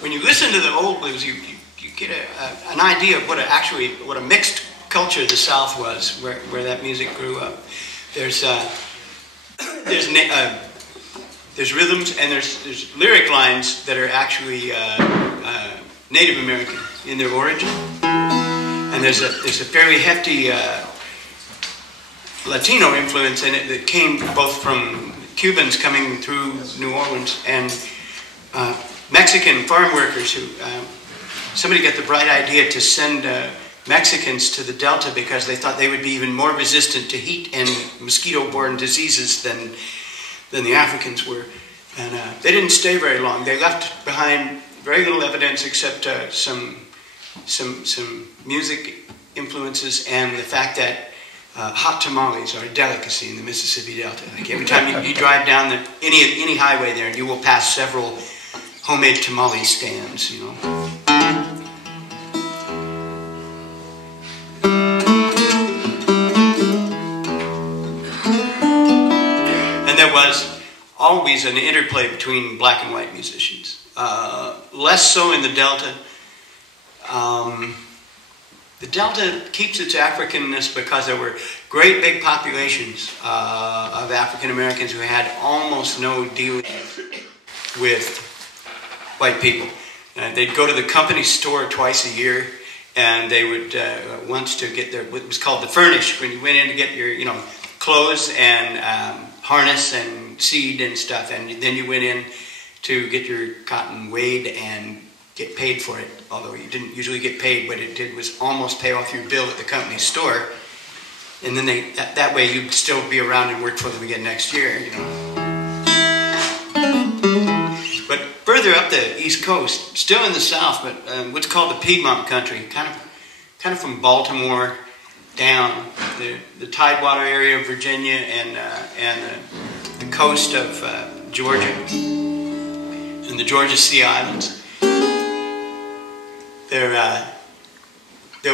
when you listen to the old blues, you get an idea of what a mixed culture the South was, where that music grew up. There's rhythms and there's lyric lines that are actually Native American in their origin, and there's a fairly hefty Latino influence in it that came both from Cubans coming through New Orleans and Mexican farm workers who somebody got the bright idea to send Mexicans to the Delta because they thought they would be even more resistant to heat and mosquito-borne diseases than the Africans were. And they didn't stay very long. They left behind very little evidence except some music influences and the fact that hot tamales are a delicacy in the Mississippi Delta. Like every time you drive down any highway there, you will pass several homemade tamale stands, you know. And there was always an interplay between black and white musicians. Less so in the Delta. The Delta keeps its Africanness because there were great big populations of African Americans who had almost no dealing with white people. They'd go to the company store twice a year, and they would once to get their what was called the furnish, when you went in to get your clothes and harness and seed and stuff, and then you went in to get your cotton weighed and get paid for it, although you didn't usually get paid. What it did was almost pay off your bill at the company store, and then that way you'd still be around and work for them again next year, you know. But further up the East Coast, still in the South, but what's called the Piedmont country, kind of from Baltimore down, the Tidewater area of Virginia and the coast of Georgia and the Georgia Sea Islands. There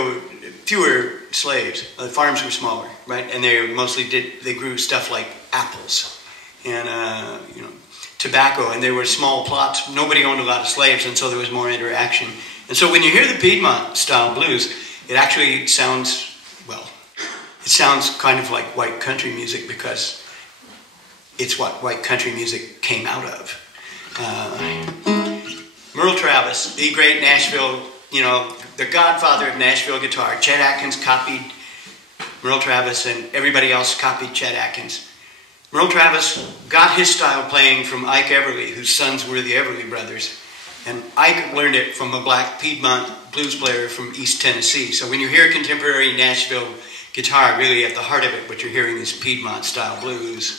were fewer slaves. The farms were smaller, right? And they grew stuff like apples and tobacco, and they were small plots. Nobody owned a lot of slaves, and so there was more interaction. And so when you hear the Piedmont style blues, it actually sounds kind of like white country music because it's what white country music came out of. Merle Travis, the great Nashville, the godfather of Nashville guitar. Chet Atkins copied Merle Travis, and everybody else copied Chet Atkins. Merle Travis got his style playing from Ike Everly, whose sons were the Everly brothers. And Ike learned it from a black Piedmont blues player from East Tennessee. So when you hear contemporary Nashville guitar, really at the heart of it, what you're hearing is Piedmont style blues.